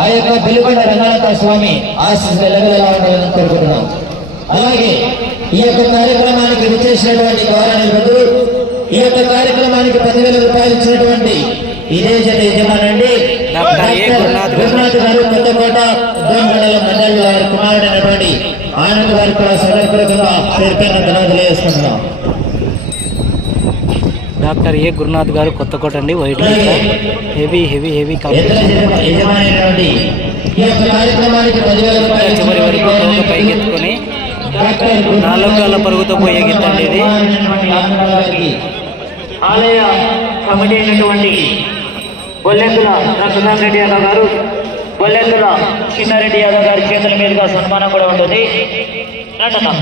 ఆ యొక్క వెలుగొండ రంగనాథ స్వామి ఆశీస్సులు కోరుకుంటున్నాం అలాగే ఈ యొక్క కార్యక్రమానికి విచ్చేసినటువంటి గౌరవ పెద్దలు ఈ యొక్క కార్యక్రమానికి పదివేల రూపాయలు ఇచ్చినటువంటి ఇదే జత యజమానండి. గురునాథ్ గారు. గారు కొత్తకోట దోమగడల మండలి వారి కుమారుడైనటువంటి ఆనంద్ గారికి కూడా సదర్పూర్వకంగా పేరు పేరున ధన్యవాదాలు తెలియజేసుకుంటున్నాం డాక్టర్ ఏ. గురునాథ్ గారు కొత్తకోట అండి. వైట్ హెవీ హెవీ హెవీ చివరి వరకు తోక పైకెత్తుకొని నాలుగు కాళ్ళ పరుగుతో పోయే గిత్త అండి ఇది. ఆలయ కమిటీ అయినటువంటి బొల్లెద్దుల రఘునాథ్ రెడ్డి యాదవ్ గారు బొల్లెద్దుల చిన్నారెడ్డి యాదవ్ గారి చేతుల మీదుగా సన్మానం కూడా ఉంటుంది. రండన్నా.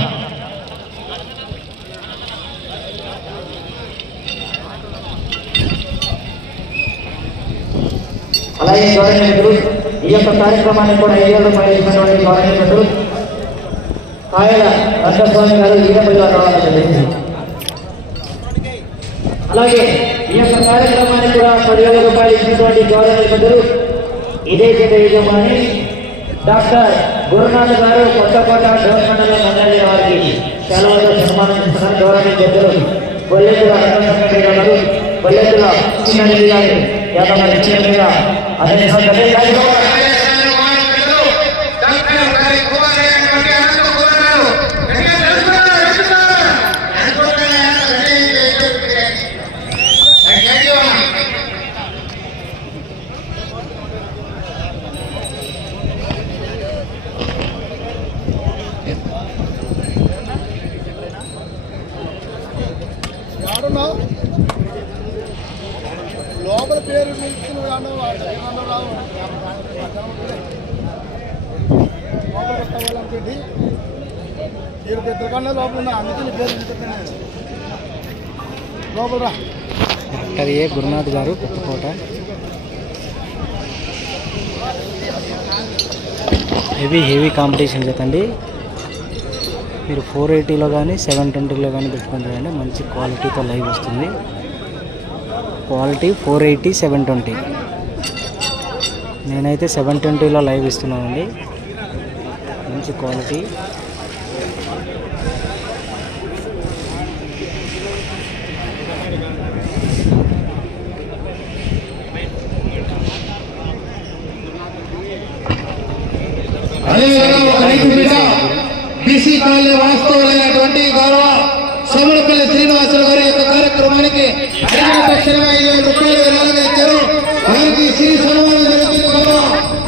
అలాగే గవర్నమెంట్ ఈ యొక్క కార్యక్రమాన్ని కూడా ఏడు వేల రూపాయలు ఇచ్చినటువంటి గవర్నమెంట్ కాయల రంగస్వామి గారు ఈడపల్లి రావాలని జరిగింది. అలాగే ఈ యొక్క కార్యక్రమాన్ని కూడా పదివేల రూపాయలు ఇచ్చినటువంటి గౌరవ పెద్దలు ఇదే చేత డాక్టర్ గురునాథ్ గారు కొత్తకోట డోర్మండల మండలి వారికి సెలవులతో సన్మానిస్తున్నారు గౌరవ పెద్దలు బొల్లెతుల రంగస్వామి గారు బొల్లెతుల చిన్నరెడ్డి గారు యాదవ గారి చైర్మన్గా అదే ఆడున్నావు డాక్టర్ గారు కొత్తకోట. హెవీ హెవీ కాంపిటీషన్ చేతండి మీరు ఫోర్ ఎయిటీలో కానీ సెవెన్ ట్వంటీలో కానీ పెట్టుకుని చూడండి మంచి క్వాలిటీతో లైవ్ వస్తుంది. Quality four eighty seven twenty నేనైతే సెవెన్ ట్వంటీలో లైవ్ ఇస్తున్నానండి. మంచి క్వాలిటీ అదేవిధంగా ఒక రైతు బిడ్డ బీసీ కాలనీ వాస్తవులైనటువంటి గౌరవ సోమరపల్లి శ్రీనివాసులు గారి యొక్క కార్యక్రమానికి ఐదు వేల రూపాయలు విరాళంగా ఇచ్చారు వారికి శ్రీ సన్మానం జరుగుతుంది గౌరవ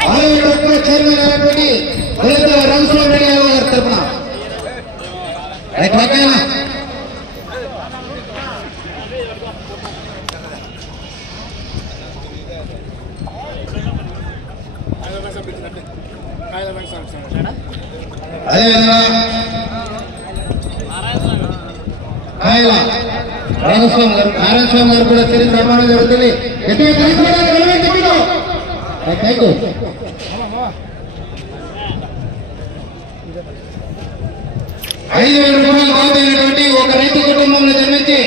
ఆలయ ట్రస్ట్ చైర్మన్ అయినటువంటి రామస్వామి రెడ్డి గారి తరఫున ఓకేనా అదేవిధంగా ఆయన రామస్వామి గారు నారాయణ గారు కూడా తిరిగి ప్రమాణం జరుగుతుంది. ఎటువంటి యూ. ఐదు వేల రూపాయలు బాధైనటువంటి ఒక రైతు కుటుంబంలో జన్మించి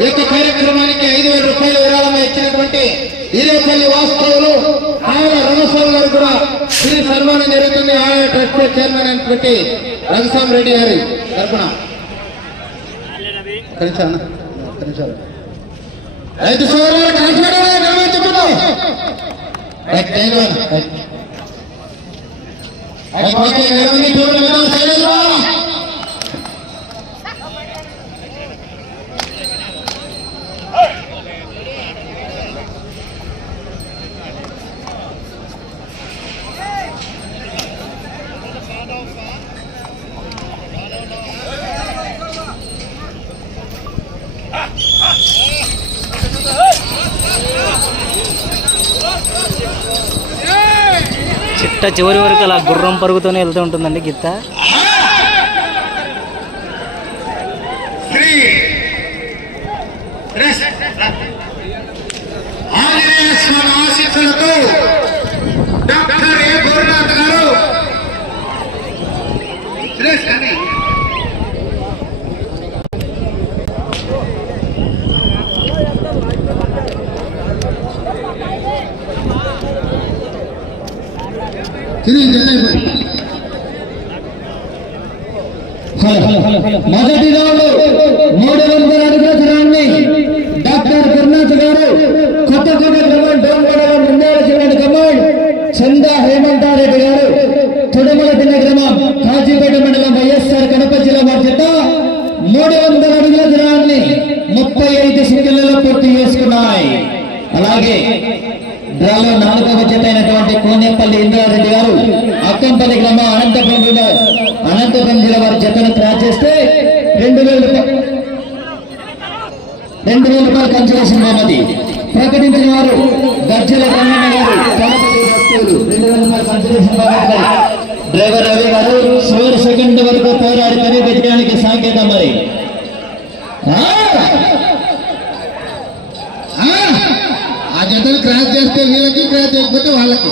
ఈ యొక్క కార్యక్రమానికి ఐదు వేల రూపాయలు విరాళంగా ఇచ్చినటువంటి ఈరేపల్లి వాస్తవులు ఆయన రంగస్వామి గారు కూడా శ్రీ సన్మానం జరుగుతుంది. ఆయన ట్రస్ట్ చైర్మన్ అయినటువంటి రంగస్వామి రెడ్డి గారి తరఫున. ఒక్క నిమిషం అన్న. ఒక్క నిమిషం. రైతు సోదరులు కాకినాడలో గమనించబడ్డాం. రైట్, థాంక్ యూ అన్న. రైట్. రైట్, ఓకే, ఎవరిని చూడండి, వినాలి, సైలెంట్ గిట్ట చివరి వరకు అలా గుర్రం పరుగుతూనే వెళ్తూ ఉంటుందండి గిత్త ఆంజనేయ స్వామి ఆశీస్సులతో డాక్టర్ ఏ గురునాథ్ గారు శ్రేష్ఠ అని తిరిగి జత అయిపోయి మొదటి రౌండ్ మూడు వందల అడుగుల దూరాన్ని డాక్టర్ గురునాథ్ గారు కొత్త కొత్త కమాండ్ డోన్ మండలం ముందేల జిల్లా కమాండ్ చందా హేమంతారెడ్డి గారు తొడుమల దిన్న గ్రామం కాజీపేట మండలం వైఎస్ఆర్ కడప జిల్లా బాధ్యత మూడు వందల అడుగుల దూరాన్ని ముప్పై ఐదు సెకండ్లలో పూర్తి చేసుకున్నాయి అలాగే డ్రాలో నాలుగవ జత అయినటువంటి కోనేపల్లి ఇంద్రారెడ్డి గారు అక్కంపల్లి గ్రామ అనంతపురం జిల్లా అనంతపురం జిల్లా వారి జతను క్రాస్ చేస్తే రెండు వేల రెండు వేల రూపాయలు కన్సలేషన్ బహుమతి ప్రకటించిన వారు గర్జల కన్నయ్య గారు రెండు వేల రూపాయలు కన్సలేషన్ బహుమతి డ్రైవర్ రవి గారు చివరి సెకండ్ వరకు పోరాడి పని విజయానికి సాంకేతం మరి ఆ! ఆ! ఆ జతలు అయితే వీళ్ళకి గ్రాజ్ చేయకపోతే వాళ్ళకి.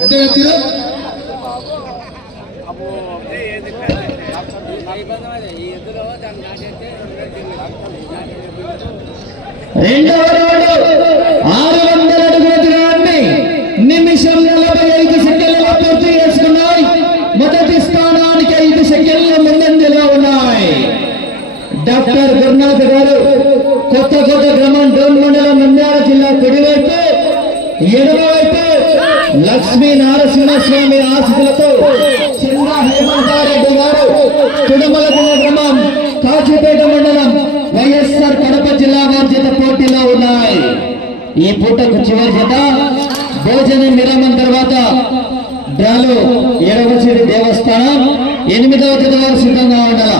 అంతే కదా రెండవ రోడ్డు ఆరు వందల అడుగుల దూరాన్ని నిమిషం నలభై ఐదు సెకండ్లలో పూర్తి చేసుకున్నాయి. మొదటి స్థానానికి ఐదు సెకండ్ల ముందంజలో ఉన్నాయి. డాక్టర్ గురునాథ్ గారు కొత్త కొత్త గ్రామం డోన్ మండలం నంద్యాల జిల్లా కుడివైపు ఎడమవైపు లక్ష్మీ నారసింహస్వామి ఆశీస్సులతో చిన్న హేమంతారెడ్డి గారు కుడుమల గ్రామం కాచిపేట మండలం వైఎస్ఆర్ కడప జిల్లా బాధ్యత పోటీలో ఉన్నాయి. ఈ పూటకు చివరి జత భోజనం విరామం తర్వాత డ్రాలో ఏడవసిరి దేవస్థానం ఎనిమిదవ జత వారు సిద్ధంగా ఉండాల.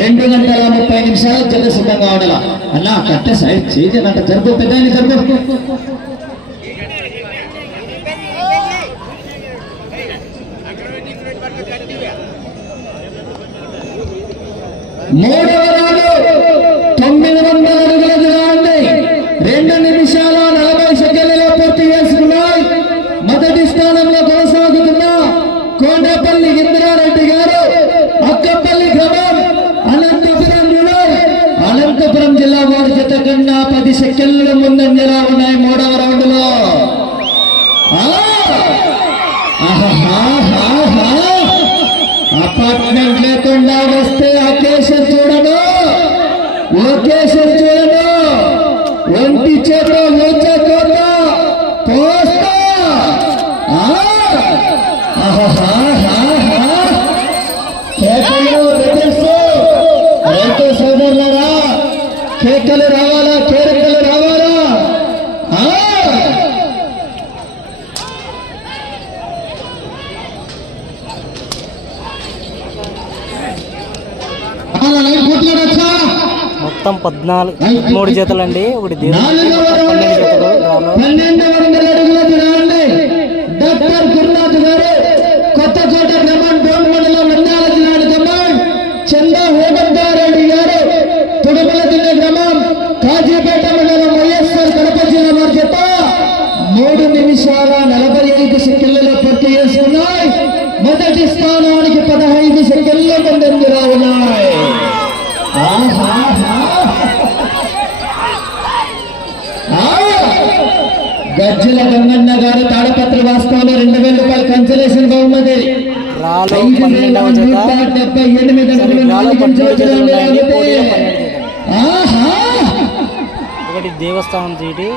రెండు గంటల ముప్పై నిమిషాలు జత సిద్ధంగా ఉండాల. అన్నా కట్ట సైడ్ సీజన్ జరుపు పెద్ద జరుపు. మూడవ రాడు తొమ్మిది వందల అడుగుల దూరాన్ని రెండు నిమిషాల నలభై సెకండ్లలో పూర్తి చేసుకున్నాయి మొదటి స్థానంలో కొనసాగుతున్న కోటపల్లి ఇంద్రారెడ్డి గారు అక్కపల్లి గ్రామం అనంతపురం జిల్లా అనంతపురం జిల్లా వారి జత కన్నా పది సెకండ్ల ముందంజలా రైతు సోదరులరా కేకలు రావాలా కేరకలు రావాలా? మొత్తం పద్నాలుగు మూడు జతలండి ఒకటి దేవుడు పన్నెండు జతలు గజ్జల గంగన్న గారు తాడపత్రి వాస్తవంలో రెండు వేల రూపాయలు కన్సలేషన్ బహుమతి డెబ్బై ఎనిమిది అడుగులు డ్రాలో నాలుగు పన్నెండు ఇంచుల జతలు ఉన్నాయండి లేకపోతే- పోటీలో పన్నెండు జతలు ఆహా ఒకటి దేవస్థానం చీటి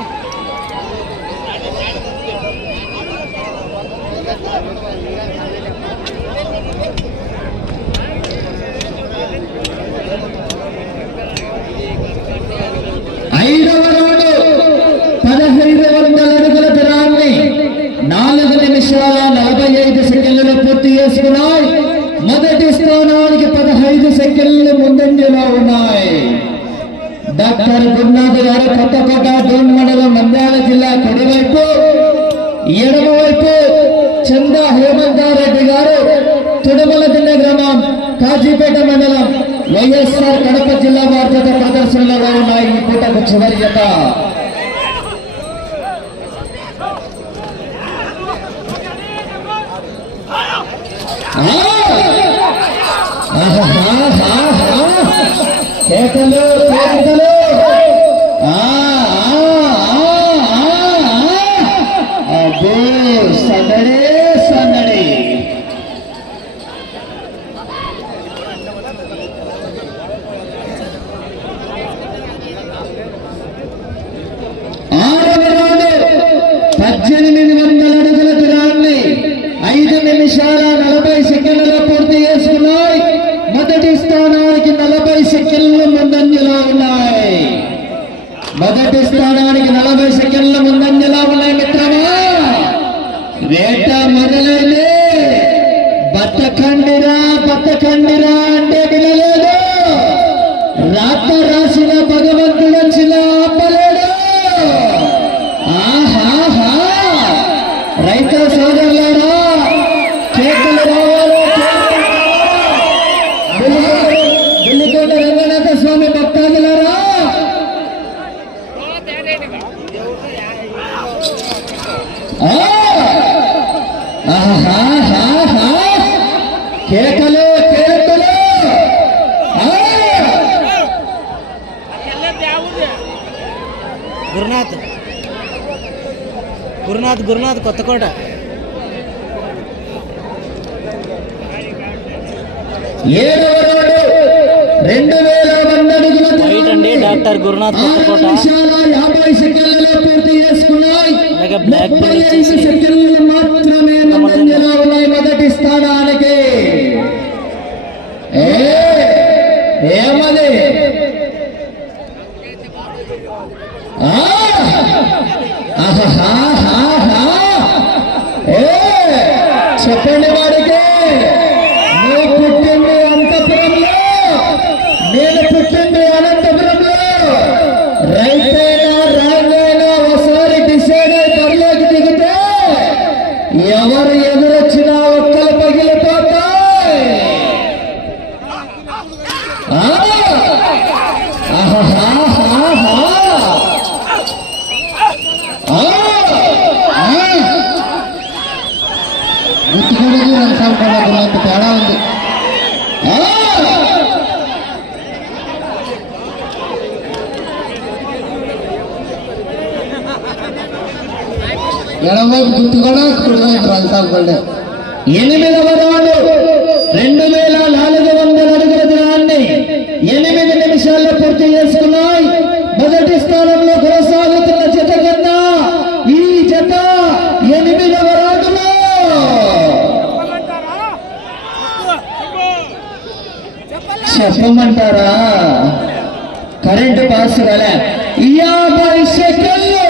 ఐదవ రౌండ్ పదహైదు వందల అడుగుల దూరాన్ని నాలుగు నిమిషాల నలభై ఐదు సెకండ్లలో పూర్తి చేసుకున్నాయి మొదటి స్థానానికి పదహైదు సెకండ్లు ముందంజలో ఉన్నాయి. డాక్టర్ గురునాథ్ గారు కొత్తకోట డోన్ మండలం నంద్యాల జిల్లా కుడివైపు ఎడమవైపు చందా హేమంతారెడ్డి గారు తుడుమల జిల్లా గ్రామం కాజీపేట మండలం వైఎస్ఆర్ కడప జిల్లా బాధ్యత ప్రదర్శనలో ఉన్నాయి. ఈ పూటకు చివరి జత ఆ! ఆహాహాహాహా! కేకలు కేకలు కేకలు కేకలు. గురునాథ్. గురునాథ్ గురునాథ్ కొత్తకోట రెండు వేల డాక్టర్ గురునాథ్ కొత్తకోట కోట. అలాగే బ్లాక్ చేసి వచ్చేసి మాత్రమే నందన్ జిల్లా ఉన్నాయి మొదటి స్థానానికి ఏ ఏమది చెప్పండి ఉన్నాడు ఎనిమిదవ నాడు రెండు వేల నాలుగు వందల అడుగుల దినాన్ని ఎనిమిది నిమిషాల్లో పూర్తి చేసుకున్నాయి. మొదటి స్థానంలో కొనసాగుతున్న జత కన్నా ఈ జత ఎనిమిదవ రాటులో చెప్పమంటారా? కరెంటు పాస్ కాలే యాభై సెకండ్లు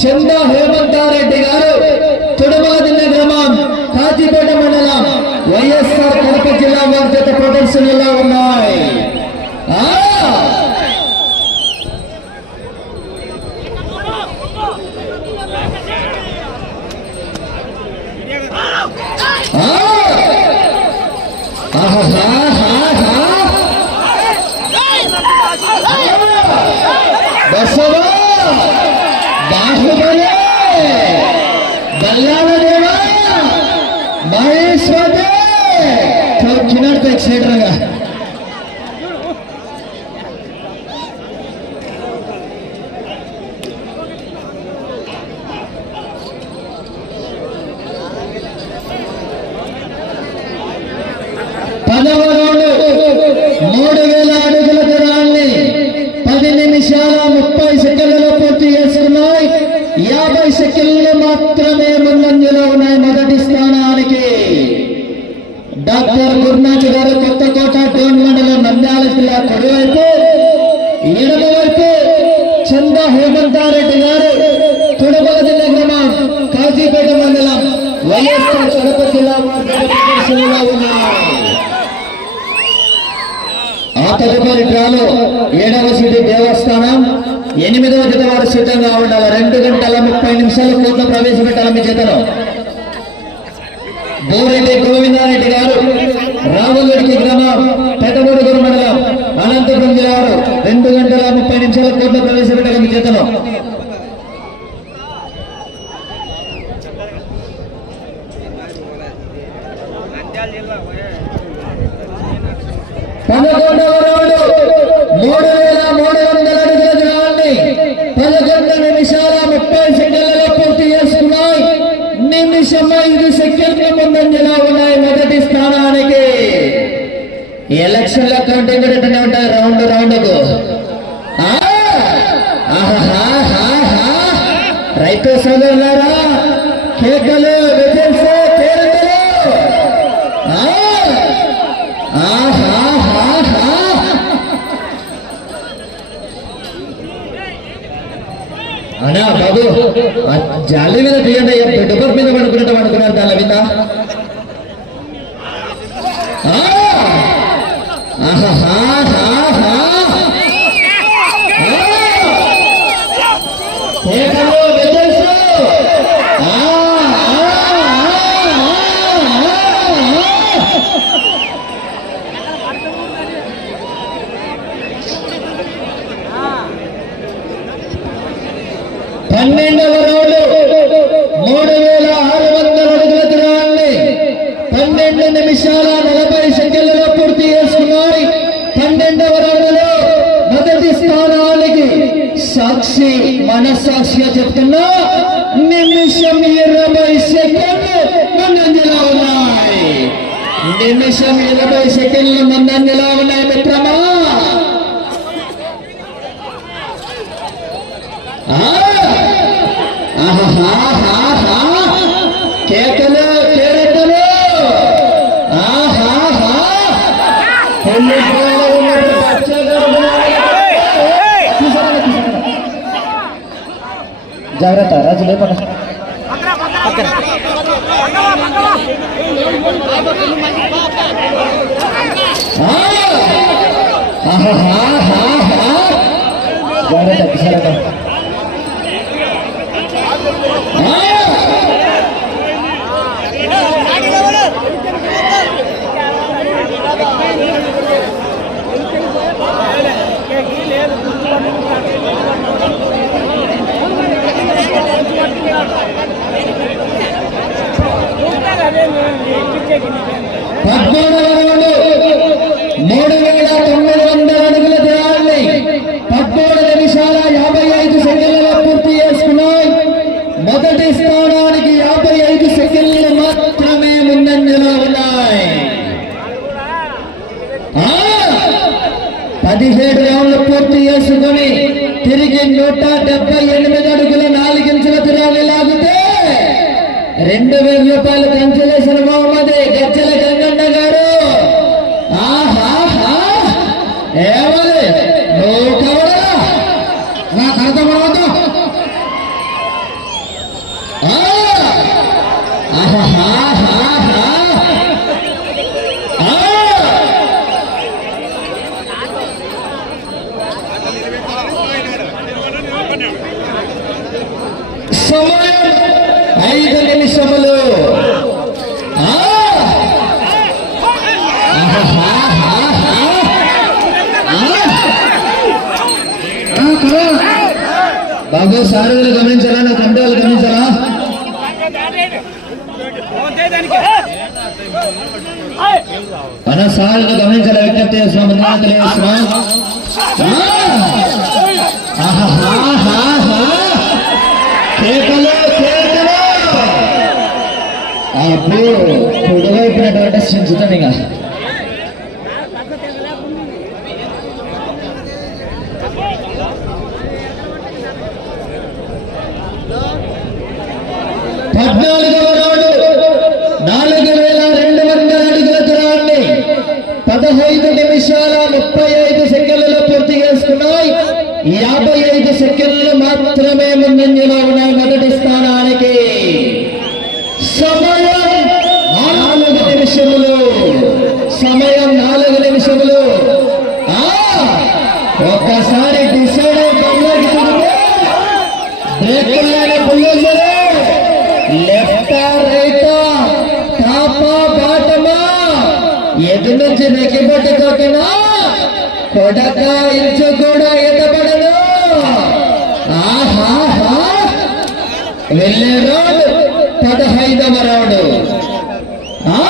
चंदा है ప్రవేశపెట్టాలి చేతను. చేతలో బోరెడ్డి గోవిందారెడ్డి గారు రావులరెడ్డి గ్రామం పెద్దమూడుగురు మండలం అనంతపురం జిల్లా రెండు గంటల ముప్పై నిమిషాల కోట్ల ప్రవేశపెట్టడం చేతను చేతలో పదకొండవ రౌండ్ మూడు వేల మూడు వందల అడుగుల దూరాన్ని పదకొండు నిమిషాల ముప్పై సెకండ్లలో పూర్తి చేసుకున్నాయి నిమిషం ఐదు సెకండ్ల ముందంజలో ఉన్నాయి మొదటి స్థానానికి ఈ ఎలక్షన్లో కౌంటింగ్ కూడా ఇట్లనే ఉంటాయి. రౌండ్ రౌండ్కు. రైతు సోదరులారా కేకలు విజిల్స్ కేరింతలు అనా బాబు ఆ జాలి మీద తీయండి. పెట్టుబడి మీద పడుకున్నట్టు పడుకున్నారు దాని మీద. ఆ! ఆహాహాహాహా! ఆ! కేకలు విజిల్స్ ఆ! ఆ! ఆ! ఆ! ఆ! పన్నెండవ రౌండ్ మూడు వేల ఆరు వందల అడుగుల దూరాన్ని పన్నెండు నిమిషాల నలభై సెకండ్లలో పూర్తి చేసుకున్నాయి పన్నెండవ రౌండ్లో మొదటి స్థానానికి సాక్షి సాక్షిగా చెప్తున్నా నిమిషం ఇరవై సెకండ్లు ముందంజలో ఉన్నాయి. నిమిషం ఇరవై సెకండ్లు ముందంజలో ఉన్నాయి. జాగ్రత్త రాజు లేపడ జాగ్రత్త కూర్చోండి. పద్మూడవ మూడు వేల తొమ్మిది వందల అడుగుల దూరాన్ని పద్మూడు నిమిషాల యాభై ఐదు సెకండ్లలో పూర్తి చేసుకున్నాయి మొదటి స్థానానికి యాభై ఐదు సెకండ్లు మాత్రమే ముందంజలో ఉన్నాయి ఆ! పదిహేడు రౌండ్లు పూర్తి చేసుకుని తిరిగి నూట డెబ్బై ఎనిమిది అడుగులు రెండు వేల రూపాయలు కన్సలేషన్ బహుమతి గజ్జల బాబు సారులు గమనించాలా? నా కంటే వాళ్ళు గమనించాలా? మన సారులు గమనించాలా విజ్ఞప్తి చేస్తున్నాం ముందుగా తెలియజేస్తున్నాం ఆ! ఆహాహాహాహా! కేకలు కేకలు. అబ్బో పొడవైపోయినటువంటి పద్నాలుగవ రౌండ్ నాలుగు వేల రెండు వందల అడుగుల దూరాన్ని పదహైదు నిమిషాల ముప్పై ఐదు సెకండ్లలో పూర్తి చేసుకున్నాయి యాభై ఐదు సెకండ్లు మాత్రమే ముందంజలో ఉన్నాయి మొదటి స్థానానికి సమయం నాలుగు నిమిషములు సమయం నాలుగు నిమిషములు ఆ! ఒక్కసారి డిసైడ్ అయి బయలుకి తిరిగితే కొడకాయించు కూడా ఎదపడదు ఆహాహా వెళ్ళే రోడ్ పదహైదవ రౌండ్ ఆ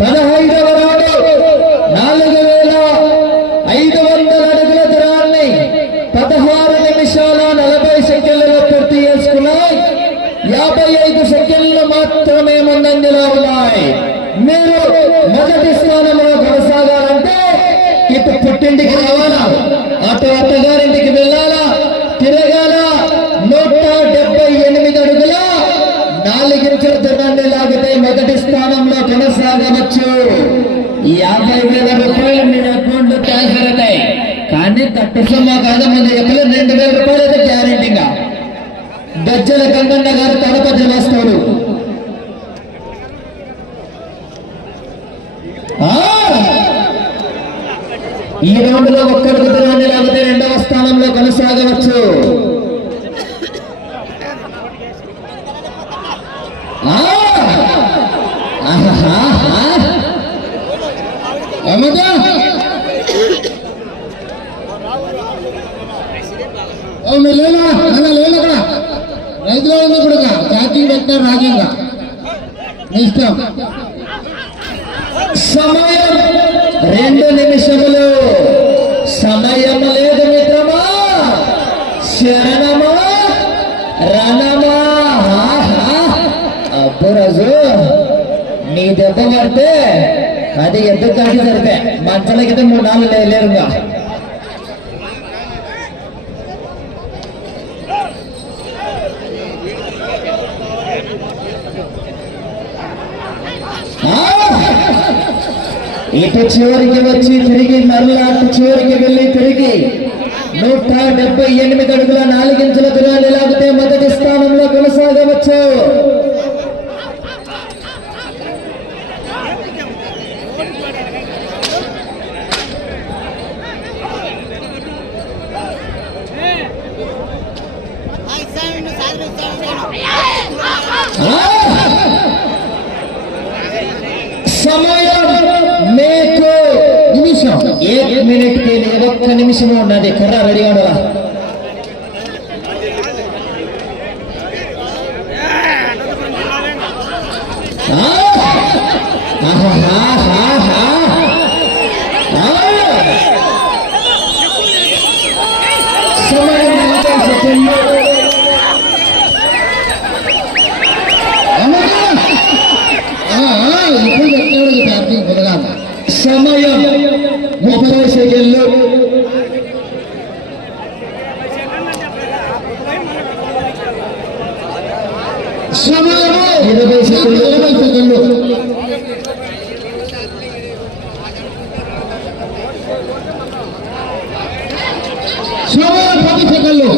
పదహైదవ నాడు నాలుగు వేల ఐదు వందల అడుగుల దూరాన్ని పదహారు నిమిషాల నలభై సెకండ్లలో పూర్తి చేసుకున్నాయి. యాభై ఐదు సెకండ్లు మాత్రమే ముందంజలో ఉన్నాయి. మీరు మొదటి స్థానంలో కొనసాగాలంటే ఇటు పుట్టింటికి రావాలా? అటు అత్తగారింటికి స్థానంలో కొనసాగవచ్చు. యాభై వేల రూపాయలు మీ అకౌంట్ ట్రాన్స్ఫర్ అవుతాయి కానీ తట్టు సొమ్మ కాదు ముందు చెప్పలేదు రెండు వేల రూపాయలు అయితే గ్యారెంటీగా గజ్జల గంగన్న గారు తడపతి వస్తాడు ఈ రౌండ్లో ఒక్కరికి దూరాన్ని రెండవ స్థానంలో కొనసాగవచ్చు. నాలుగు ఇటు చివరికి వచ్చి తిరిగి మరలా అటు చివరికి వెళ్ళి తిరిగి నూట డెబ్బై ఎనిమిది అడుగుల నాలుగించుల దూరాన్ని లాగితే మొదటి స్థానంలో కొనసాగవచ్చు ఆ! సమయం మీకు నిమిషం ఏక్ మినిట్కి లేదు ఒక్క నిమిషం ఉన్నది కర్ర రెడీ ఉండరా సమయం నలభై సెకండ్లు సమయం ముప్పై సెకండ్లు సమయము ఇరవై సెకండ్లు ఇరవై సెకండ్లు సమయం పది సెకండ్లు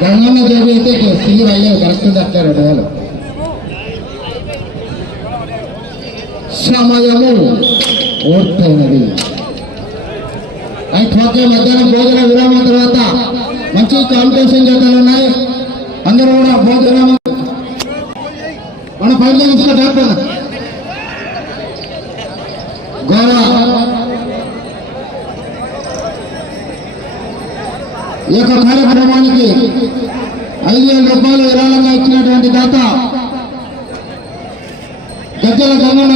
గంగన్న దేవి అయితే క్లియర్ అయ్యారు కరెక్ట్ దక్కారు వాళ్ళు సమయము పూర్తయినది అయితే మధ్యాహ్నం భోజన విరామం తర్వాత మంచి కాంపిటీషన్ జతలు ఉన్నాయి. అందరూ కూడా భోజన మన పైన ఇచ్చిన డాక్టర్ గౌరవ ఈ యొక్క కార్యక్రమానికి ఐదు వేల రూపాయలు విరాళంగా ఇచ్చినటువంటి దాత గజ్జల గంగన్న